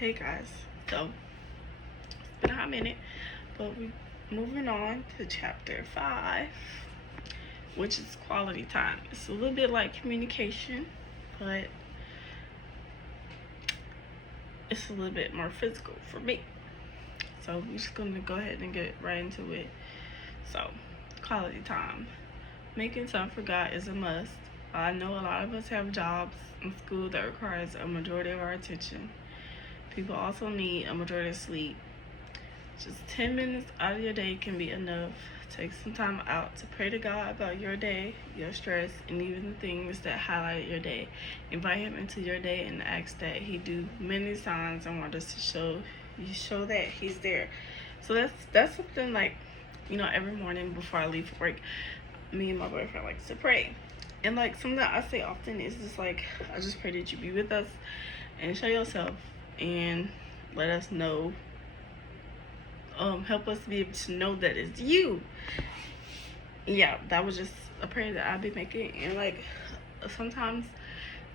Hey guys, so it's been a hot minute, but we're moving on to chapter 5, which is quality time. It's a little bit like communication, but it's a little bit more physical for me. So we're just gonna go ahead and get right into it. So, quality time. Making time for God is a must. I know a lot of us have jobs in school that requires a majority of our attention. People also need a majority of sleep. Just 10 minutes out of your day can be enough. Take some time out to pray to God about your day, your stress, and even the things that highlight your day. Invite Him into your day and ask that He do many signs and wonders to show that He's there. So that's something like, every morning before I leave for work, me and my boyfriend likes to pray. And like something that I say often is just like, I just pray that you be with us and show yourself and let us know, help us be able to know that it's you. Yeah, that was just a prayer that I've been making. And like sometimes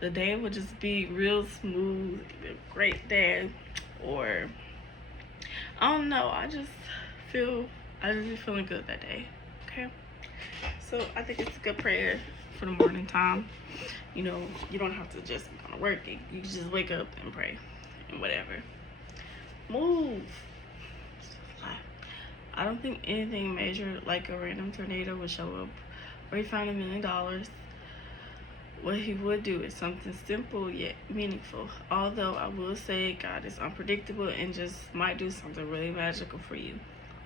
the day would just be real smooth, a great day, or I don't know, I just be feeling good that day. Okay, so I think it's a good prayer for the morning time. You don't have to just kind of work it. You can just wake up and pray and whatever. Move. I don't think anything major like a random tornado would show up or he found $1 million. What he would do is something simple yet meaningful. Although I will say God is unpredictable and just might do something really magical for you.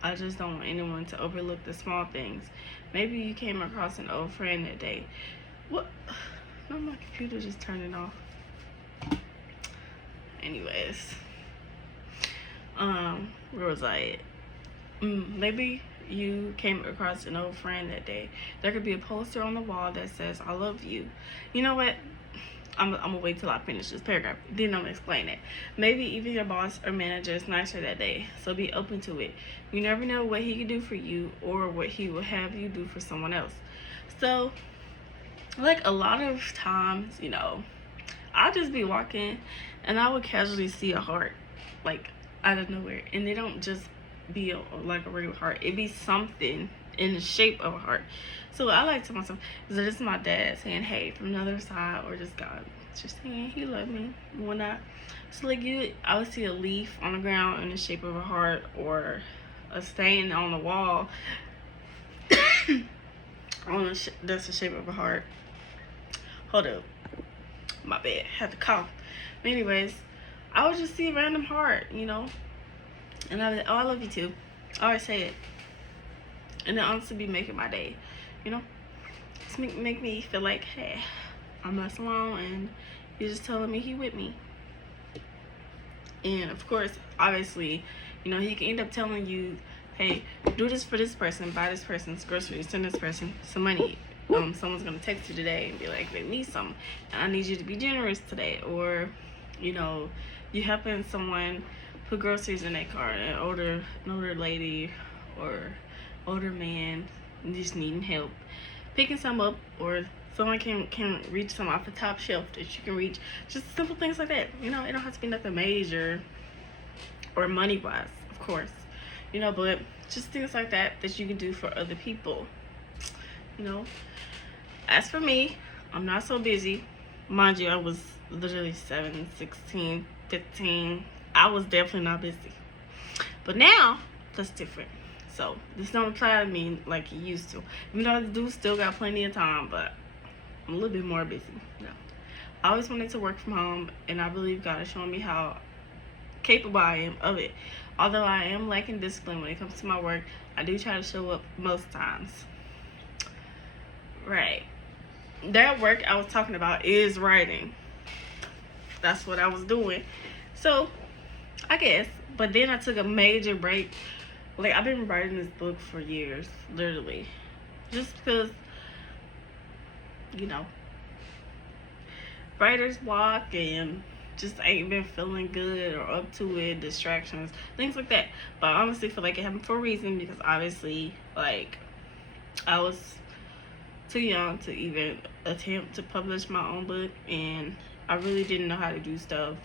I just don't want anyone to overlook the small things. Maybe you came across an old friend that day. What? No, my computer just turning off. Anyways, where was I at? Maybe you came across an old friend that day. There could be a poster on the wall that says, I love you. You know what? I'm gonna wait till I finish this paragraph. Then I'm gonna explain it. Maybe even your boss or manager is nicer that day, so be open to it. You never know what he could do for you or what he will have you do for someone else. So, like a lot of times, I'll just be walking and I would casually see a heart, like out of nowhere, and they don't just be like a regular heart. It be something in the shape of a heart. So I like to myself, is that this is my dad saying hey from another side, or just God just saying he love me when I. So like I would see a leaf on the ground in the shape of a heart, or a stain on the wall that's the shape of a heart. Hold up, my bad, had to cough. But anyways, I would just see a random heart, and I was like, oh, I love you too. I always say it. And it honestly be making my day, Just make me feel like, hey, I'm not alone and he's just telling me he with me. And of course, obviously, he can end up telling you, hey, do this for this person, buy this person's groceries, send this person some money. Someone's gonna text you today and be like, they need something, and I need you to be generous today. Or, you helping someone put groceries in their car, an older lady or older man just needing help picking some up, or someone can reach some off the top shelf that you can reach. Just simple things like that. It don't have to be nothing major or money wise, of course, but just things like that you can do for other people. As for me, I'm not so busy. Mind you, I was literally 7, 16, 15. I was definitely not busy. But now, that's different. So, this don't apply to me like it used to. Even though I do still got plenty of time, but I'm a little bit more busy. I always wanted to work from home, and I believe God is showing me how capable I am of it. Although I am lacking discipline when it comes to my work, I do try to show up most times. Right. That work I was talking about is writing. That's what I was doing. So, I guess. But then I took a major break. Like, I've been writing this book for years, literally. Just because, writer's block and just ain't been feeling good or up to it, distractions, things like that. But I honestly feel like it happened for a reason, because obviously, like, I was too young to even attempt to publish my own book, and I really didn't know how to do stuff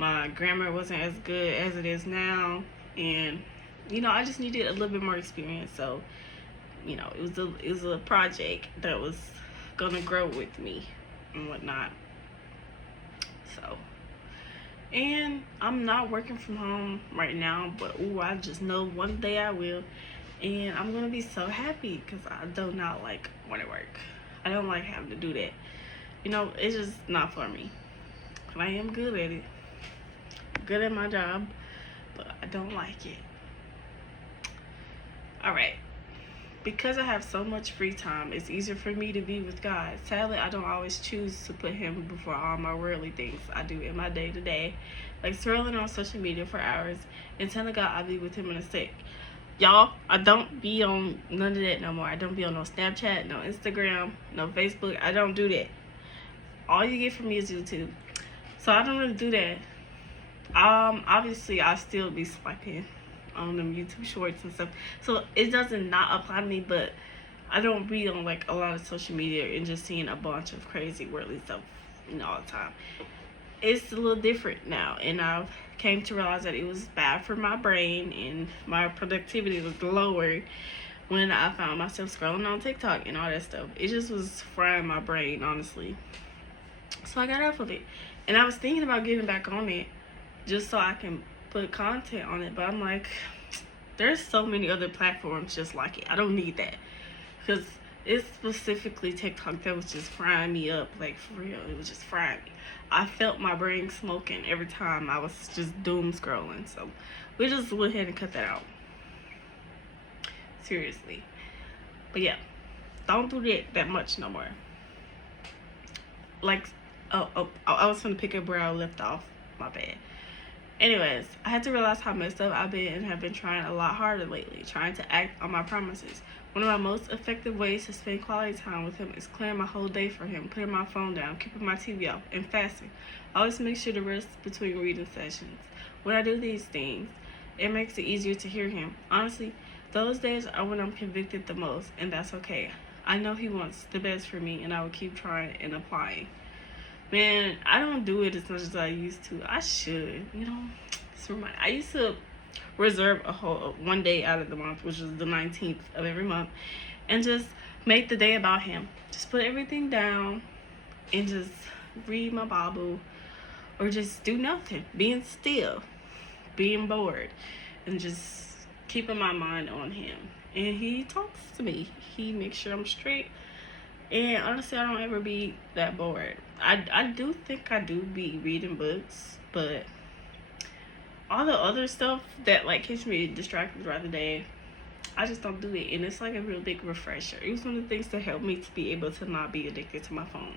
My grammar wasn't as good as it is now, and I just needed a little bit more experience. So, it was a project that was gonna grow with me and whatnot. So, and I'm not working from home right now, but I just know one day I will, and I'm gonna be so happy because I do not like when I work. I don't like having to do that. It's just not for me. I am good at it, good at my job, but I don't like it. All right. Because I have so much free time, it's easier for me to be with God. Sadly, I don't always choose to put Him before all my worldly things I do in my day to day, like scrolling on social media for hours and telling God I'll be with Him in a sec. Y'all, I don't be on none of that no more. I don't be on no Snapchat, no Instagram, no Facebook. I don't do that. All you get from me is YouTube. So I don't really do that. Obviously, I still be swiping on them YouTube shorts and stuff. So it doesn't not apply to me, but I don't be on like a lot of social media and just seeing a bunch of crazy worldly stuff, all the time. It's a little different now, and I've came to realize that it was bad for my brain and my productivity was lower when I found myself scrolling on TikTok and all that stuff. It just was frying my brain, honestly. So I got off of it, and I was thinking about getting back on it just so I can put content on it, but I'm like, there's so many other platforms just like it. I don't need that, because it's specifically TikTok that was just frying me up, like for real. It was just frying me. I felt my brain smoking every time I was just doom scrolling. So we just went ahead and cut that out, seriously. But yeah, don't do that much no more. Like, I was gonna pick up where I left off. My bad. Anyways, I had to realize how messed up I've been and have been trying a lot harder lately, trying to act on my promises. One of my most effective ways to spend quality time with him is clearing my whole day for him, putting my phone down, keeping my TV off, and fasting. I always make sure to rest between reading sessions. When I do these things, it makes it easier to hear him. Honestly, those days are when I'm convicted the most, and that's okay. I know he wants the best for me, and I will keep trying and applying. Man, I don't do it as much as I used to. I should, I used to reserve a whole one day out of the month, which is the 19th of every month, and just make the day about him. Just put everything down and just read my Bible or just do nothing. Being still, being bored, and just keeping my mind on him. And he talks to me. He makes sure I'm straight. And honestly, I don't ever be that bored. I do think I do be reading books, but all the other stuff that like keeps me distracted throughout the day, I just don't do it. And it's like a real big refresher. It was one of the things that helped me to be able to not be addicted to my phone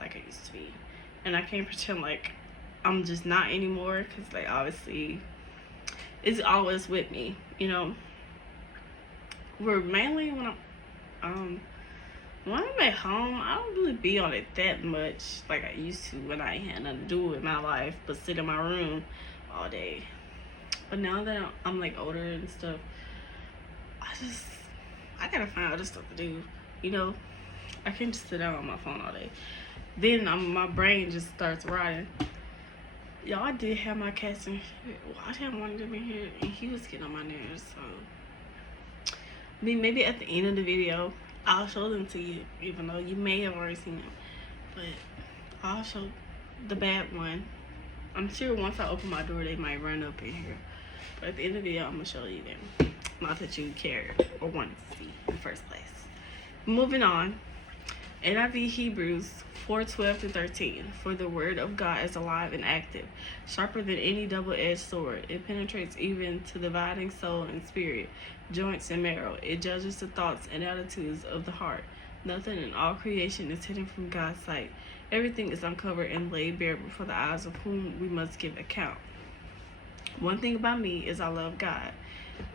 like I used to be. And I can't pretend like I'm just not anymore, because like obviously it's always with me, We're mainly when I'm at home, I don't really be on it that much like I used to when I had nothing to do with my life but sit in my room all day. But now that I'm like older and stuff, I gotta find other stuff to do, I can't just sit down on my phone all day. Then my brain just starts rotting. Y'all, I did have my cats in here. Well, I didn't want them in here, and he was getting on my nerves, so maybe at the end of the video I'll show them to you, even though you may have already seen them. But I'll show the bad one. I'm sure once I open my door, they might run up in here. But at the end of the video, I'm going to show you them. Not that you cared or wanted to see in the first place. Moving on. NIV Hebrews 4:12-13. For the word of God is alive and active, sharper than any double-edged sword. It penetrates even to dividing soul and spirit, joints and marrow. It judges the thoughts and attitudes of the heart. Nothing in all creation is hidden from God's sight. Everything is uncovered and laid bare before the eyes of whom we must give account. One thing about me is I love God,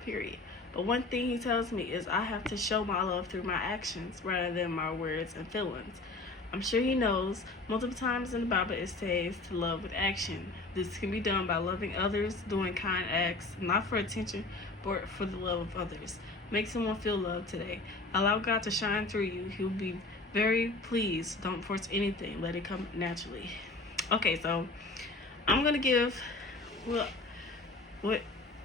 period. But one thing he tells me is I have to show my love through my actions rather than my words and feelings. I'm sure he knows multiple times in the Bible it says to love with action. This can be done by loving others, doing kind acts, not for attention, but for the love of others. Make someone feel loved today. Allow God to shine through you. He'll be very pleased. Don't force anything. Let it come naturally. Okay, so I'm gonna give, well, what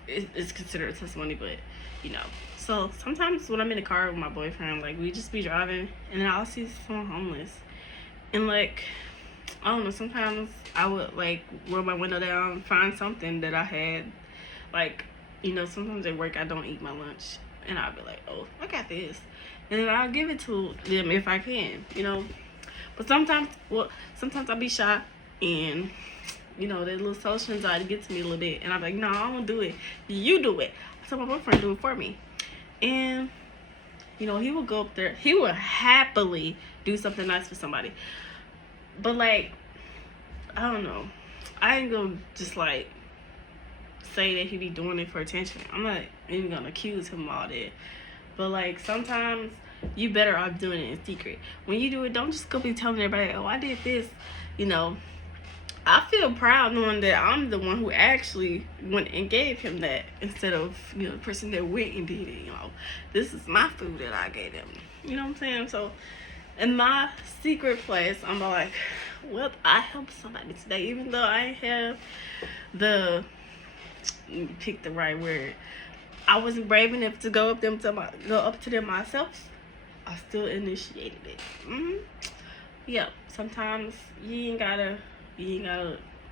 is considered a testimony, but you know. So sometimes when I'm in the car with my boyfriend, like we just be driving, and then I'll see someone homeless, and like I don't know. Sometimes I would like roll my window down, find something that I had, like sometimes at work I don't eat my lunch, and I'll be like, oh, I got this, and then I'll give it to them if I can, But sometimes I'll be shy, and that little social anxiety gets to me a little bit, and I'm like, no, I don't do it. You do it. So my boyfriend do it for me, and he will go up there. He will happily do something nice for somebody, but like, I don't know. I ain't gonna just like say that he be doing it for attention. I'm not even gonna accuse him of all that. But like sometimes you better off doing it in secret. When you do it, don't just go be telling everybody, oh, I did this. I feel proud knowing that I'm the one who actually went and gave him that instead of, the person that went and did it. This is my food that I gave him. You know what I'm saying? So in my secret place, I'm like, well, I helped somebody today, even though I have pick the right word. I wasn't brave enough to go up to them myself. I still initiated it. Yeah. Sometimes you ain't gotta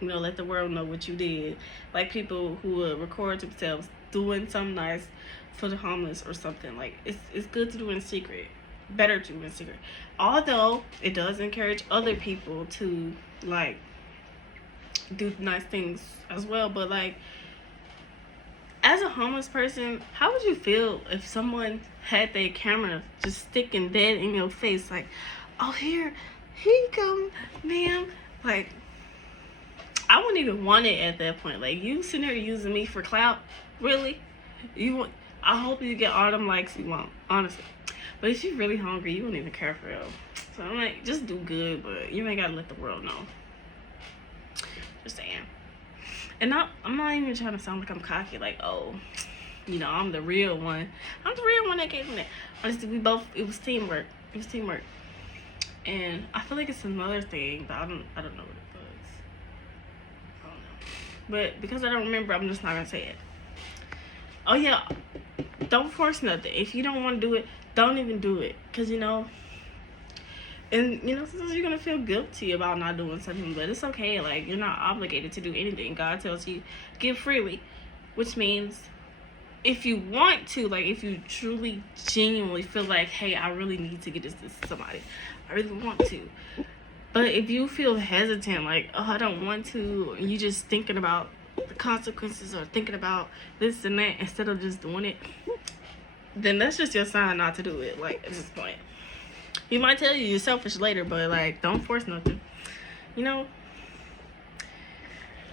let the world know what you did. Like people who would record themselves doing something nice for the homeless or something. Like it's good to do in secret. Better to do in secret. Although it does encourage other people to like do nice things as well. But like, as a homeless person, how would you feel if someone had their camera just sticking dead in your face, like, oh, here you come, ma'am? Like, I wouldn't even want it at that point. Like, you sitting there using me for clout? Really? I hope you get all them likes you want, honestly. But if you're really hungry, you won't even care for real. So I'm like, just do good, but you ain't gotta let the world know. Just saying. And I'm not even trying to sound like I'm cocky, like, oh, I'm the real one. I'm the real one that gave him that. Honestly, it was teamwork. And I feel like it's another thing, but I don't know what it was. I don't know. But because I don't remember, I'm just not gonna say it. Oh yeah, don't force nothing. If you don't want to do it, don't even do it. Cause sometimes you're gonna feel guilty about not doing something, but it's okay. Like, you're not obligated to do anything. God tells you, give freely, which means if you want to, like, if you truly, genuinely feel like, hey, I really need to get this to somebody, I really want to. But if you feel hesitant, like, oh, I don't want to, and you just thinking about the consequences or thinking about this and that instead of just doing it, then that's just your sign not to do it. Like, at this point. He might tell you you're selfish later, but like, don't force nothing.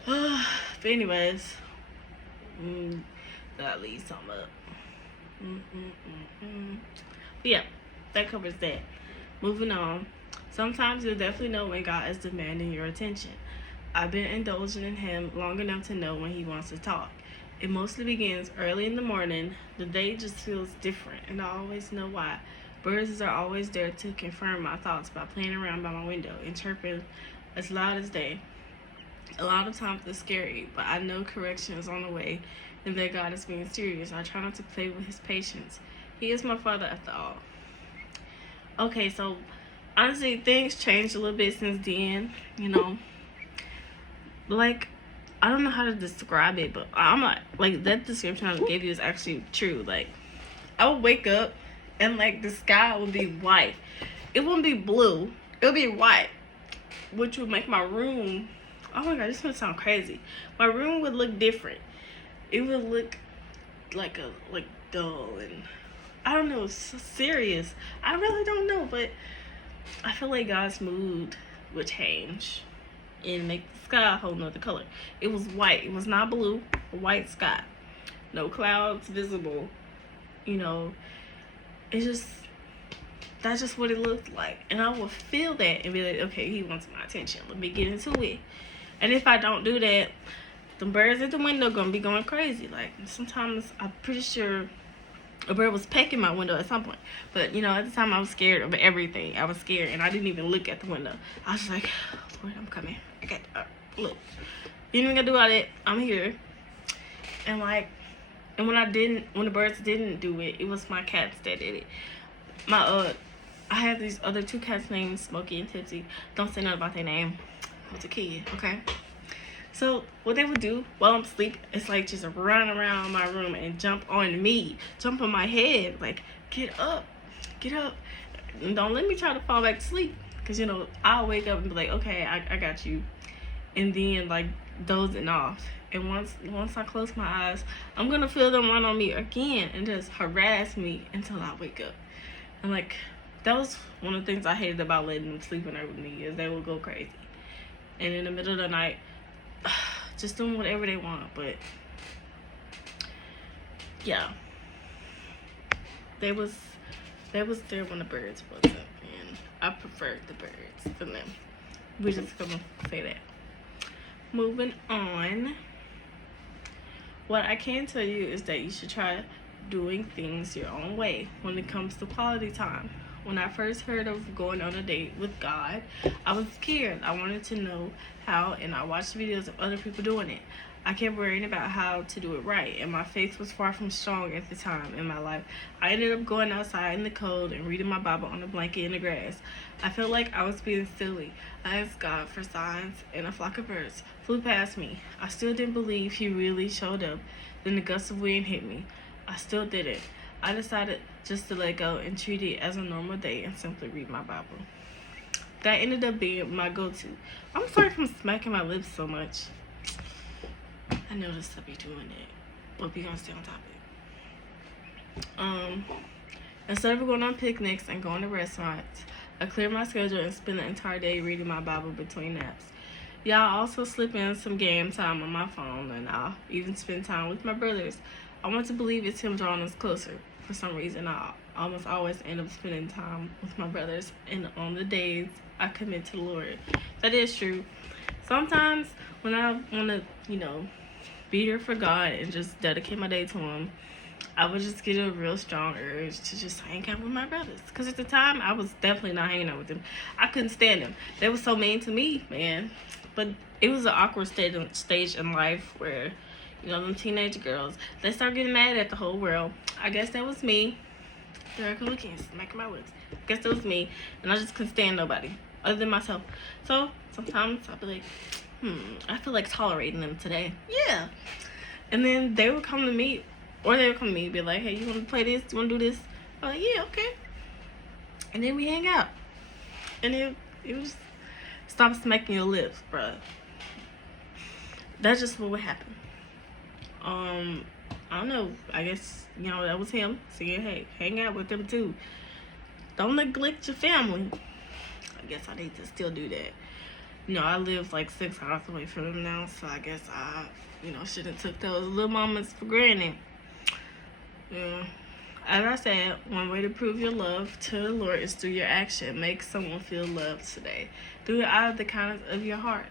But anyways, that leaves something up. But yeah, that covers that. Moving on. Sometimes you'll definitely know when God is demanding your attention. I've been indulging in Him long enough to know when He wants to talk. It mostly begins early in the morning. The day just feels different, and I always know why. Birds are always there to confirm my thoughts by playing around by my window and chirping as loud as they. A lot of times it's scary, but I know correction is on the way and that God is being serious. I try not to play with His patience. He is my Father after all. Okay, so honestly, things changed a little bit since then, Like, I don't know how to describe it, but I'm not, like, that description I gave you is actually true. Like, I would wake up and like the sky would be white. It wouldn't be blue. It would be white, which would make my room. Oh my god, this would sound crazy. My room would look different. It would look like dull, and I don't know. It's so serious. I really don't know, but I feel like God's mood would change and make the sky a whole nother color. It was white. It was not blue. A white sky. No clouds visible. That's just what it looked like. And I will feel that and be like, okay, He wants my attention. Let me get into it. And if I don't do that, the birds at the window gonna be going crazy. Like, sometimes I'm pretty sure a bird was pecking my window at some point. But, at the time I was scared of everything. I was scared and I didn't even look at the window. I was like, Lord, I'm coming. I got look. You ain't even gonna do all that. I'm here. And like, and when the birds didn't do it, it was my cats that did it. I had these other 2 cats named Smokey and Tipsy. Don't say nothing about their name. I was a kid, okay? So what they would do while I'm asleep is like just run around my room and jump on me, jump on my head, like get up, and don't let me try to fall back to sleep, cause I'll wake up and be like, okay, I got you, and then like dozing off. And once I close my eyes, I'm gonna feel them run on me again and just harass me until I wake up. And like that was one of the things I hated about letting them sleep in there with me, is they would go crazy. And in the middle of the night, just doing whatever they want. But yeah, they was there when the birds wasn't, and I preferred the birds than them. We're just gonna say that. Moving on. What I can tell you is that you should try doing things your own way when it comes to quality time. When I first heard of going on a date with God, I was scared. I wanted to know how, and I watched videos of other people doing it. I kept worrying about how to do it right, and my faith was far from strong at the time in my life. I ended up going outside in the cold and reading my Bible on a blanket in the grass. I felt like I was being silly. I asked God for signs, and a flock of birds flew past me. I still didn't believe He really showed up. Then the gust of wind hit me. I still didn't. I decided just to let go and treat it as a normal day and simply read my Bible. That ended up being my go-to. I'm sorry if I'm smacking my lips so much. I noticed I'll be doing it, but we're gonna stay on topic. Instead of going on picnics and going to restaurants, I cleared my schedule and spent the entire day reading my Bible between naps. Yeah, I also slip in some game time on my phone, and I'll even spend time with my brothers. I want to believe it's Him drawing us closer. For some reason, I almost always end up spending time with my brothers, and on the days I commit to the Lord. That is true. Sometimes when I want to, be there for God and just dedicate my day to Him, I would just get a real strong urge to just hang out with my brothers. Because at the time, I was definitely not hanging out with them. I couldn't stand them. They were so mean to me, man. But it was an awkward stage in life where, them teenage girls, they start getting mad at the whole world. I guess that was me. There I go again, smacking my lips. I guess that was me. And I just couldn't stand nobody other than myself. So sometimes I'll be like, I feel like tolerating them today. Yeah. And then they would come to me, or they would come to me and be like, hey, you want to play this? You want to do this? I'm like, yeah, okay. And then we hang out. And it was, stop smacking your lips, bruh. That's just what would happen. I don't know. I guess, that was him saying, hey, hang out with them too. Don't neglect your family. I guess I need to still do that. I live like 6 hours away from them now, so I guess I, shouldn't took those little moments for granted. Yeah. As I said, one way to prove your love to the Lord is through your action. Make someone feel loved today. Do it out of the kindness of your heart.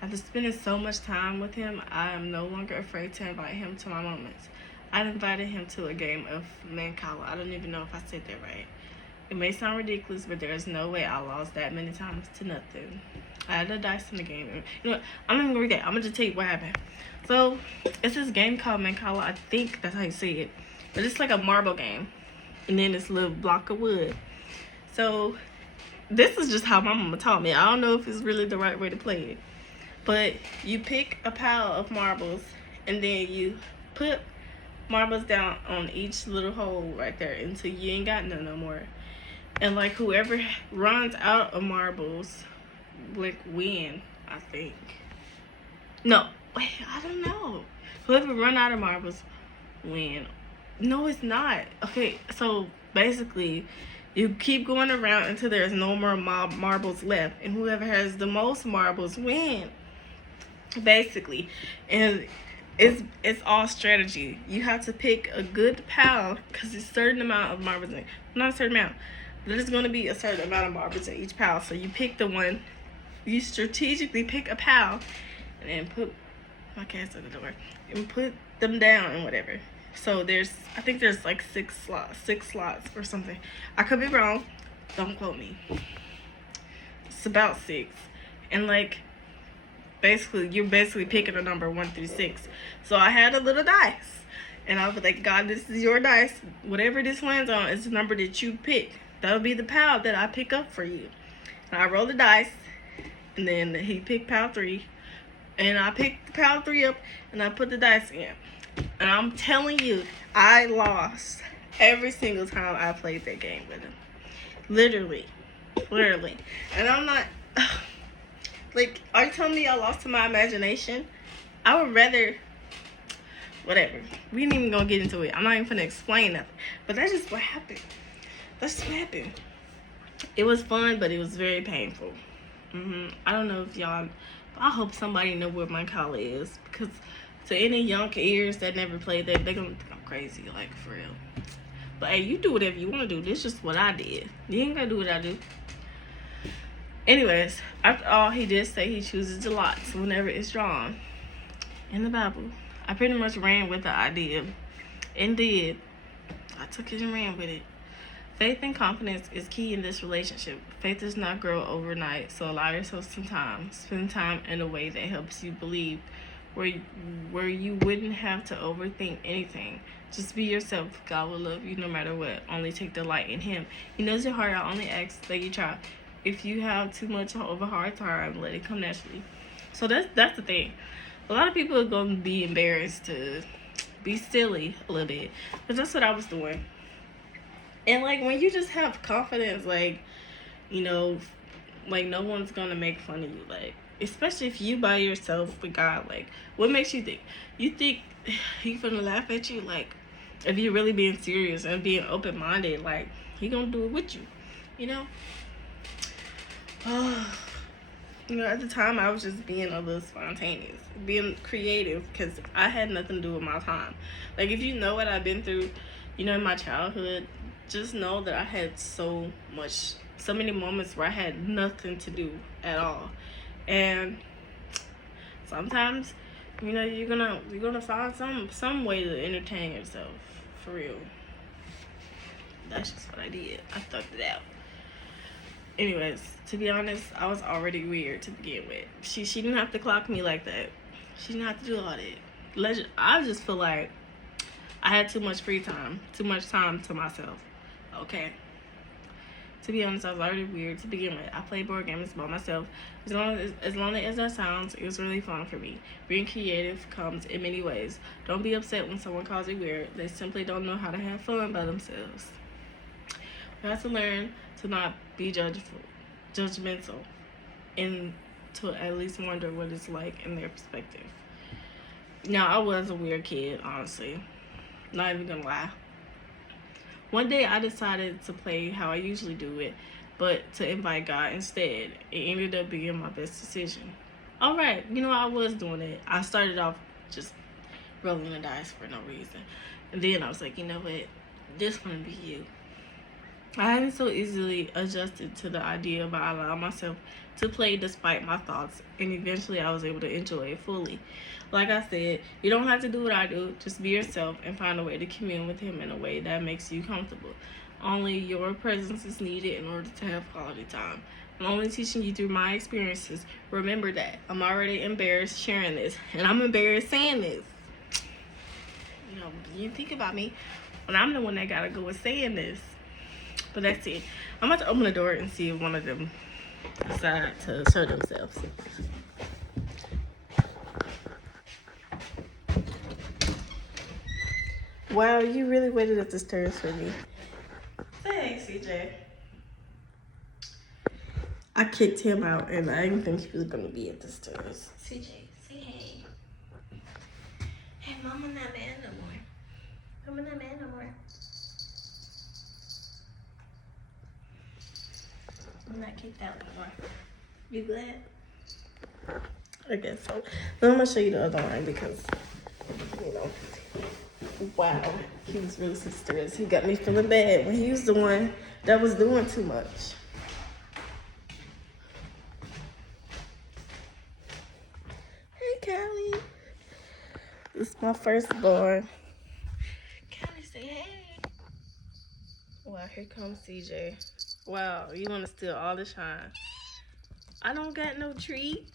After spending so much time with Him, I am no longer afraid to invite Him to my moments. I invited Him to a game of Mancala. I don't even know if I said that right. It may sound ridiculous, but there is no way I lost that many times to nothing. I had the dice in the game. You know what? I'm not even gonna read that. I'm gonna just tell you what happened. So, it's this game called Mancala. I think that's how you say it. But it's like a marble game. And then this little block of wood. So, this is just how my mama taught me. I don't know if it's really the right way to play it. But you pick a pile of marbles, and then you put marbles down on each little hole right there until you ain't got none no more. And like whoever runs out of marbles, like win, I think. No, wait, I don't know. Whoever run out of marbles, win. No, it's not. Okay, so basically, you keep going around until there's no more marbles left, and whoever has the most marbles win. Basically, and it's all strategy. You have to pick a good pile because it's a certain amount of marbles in. Not a certain amount. There's going to be a certain amount of marbles in each pile. So you pick the one. You strategically pick a pile, and then put my cat's at the door and put them down and whatever. So I think there's like six slots or something. I could be wrong. Don't quote me. It's about 6, and like basically, you're basically picking a number 1 through 6. So I had a little dice, and I was like, God, this is your dice. Whatever this lands on is the number that you pick. That'll be the pile that I pick up for you. And I rolled the dice, and then he picked pile 3, and I picked pile 3 up, and I put the dice in. And I'm telling you, I lost every single time I played that game with him. Literally. And I'm not, like, are you telling me I lost to my imagination? I would rather, whatever. We ain't even gonna get into it. I'm not even gonna explain nothing. But that's just what happened. That's what happened. It was fun, but it was very painful. I don't know if y'all, I hope somebody know where my collar is, because to any young ears that never played that, they're gonna think I'm crazy, like, for real. But hey, you do whatever you want to do. This is just what I did. You ain't gonna do what I do. Anyways, after all, he did say he chooses the lots whenever it's drawn in the Bible. I pretty much ran with the idea, and did. I took it and ran with it. Faith and confidence is key in this relationship. Faith does not grow overnight, so allow yourself some time. Spend time in a way that helps you believe, where you wouldn't have to overthink anything. Just be yourself. God will love you no matter what. Only take delight in Him. He knows your heart. I only ask that you try. If you have too much of a hard time, let it come naturally. So that's the thing. A lot of people are gonna be embarrassed to be silly a little bit, but that's what I was doing. And like, when you just have confidence, like, you know, like, no one's gonna make fun of you, like, especially if you by yourself with God. Like, what makes you think he gonna laugh at you? Like, if you're really being serious and being open-minded, like, he gonna do it with you, you know? You know, at the time, I was just being a little spontaneous, being creative, because I had nothing to do with my time. Like, if you know what I've been through, you know, in my childhood, just know that I had so many moments where I had nothing to do at all. And sometimes, you know, you're gonna find some way to entertain yourself, for real. That's just what I did. I thugged it out. Anyways, to be honest, I was already weird to begin with. She didn't have to clock me like that. She didn't have to do all that. I just feel like I had too much free time, too much time to myself. Okay. To be honest, I was already weird to begin with. I played board games by myself. As long as that sounds, it was really fun for me. Being creative comes in many ways. Don't be upset when someone calls you weird. They simply don't know how to have fun by themselves. We have to learn to not be judgmental, and to at least wonder what it's like in their perspective. Now, I was a weird kid, honestly. Not even gonna lie. One day I decided to play how I usually do it, but to invite God instead. It ended up being my best decision. Alright, you know, I was doing it. I started off just rolling the dice for no reason. And then I was like, you know what? This one be you. I hadn't so easily adjusted to the idea, but I allowed myself to play despite my thoughts, and eventually I was able to enjoy it fully. Like I said, you don't have to do what I do. Just be yourself and find a way to commune with Him in a way that makes you comfortable. Only your presence is needed in order to have quality time. I'm only teaching you through my experiences. Remember that. I'm already embarrassed sharing this, and I'm embarrassed saying this. You know, you think about me when I'm the one that gotta go with saying this. But that's it. I'm about to open the door and see if one of them decide to show themselves. Wow, you really waited at the stairs for me. Say hey, CJ. I kicked him out, and I didn't think he was gonna be at the stairs. CJ, say hey. Hey, Mama not mad no more. Mama not mad no more. I'm not kicked out no more. You glad? I guess so. Now I'm gonna show you the other line because, you know, wow, he was really serious. He got me feeling bad when he was the one that was doing too much. Hey, Callie. This is my firstborn. Callie, say hey. Wow, here comes CJ. Wow, you want to steal all the shine. I don't got no treat.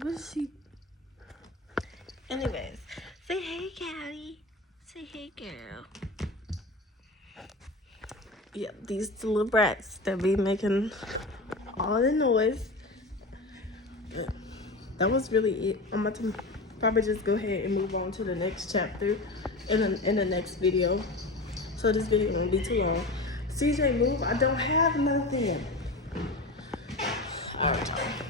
What is she? Anyways, say hey, Callie. Say hey, girl. Yeah, these two little brats that be making all the noise. But that was really it. I'm about to probably just go ahead and move on to the next chapter in the next video. So this video won't be too long. CJ, move. I don't have nothing. All right.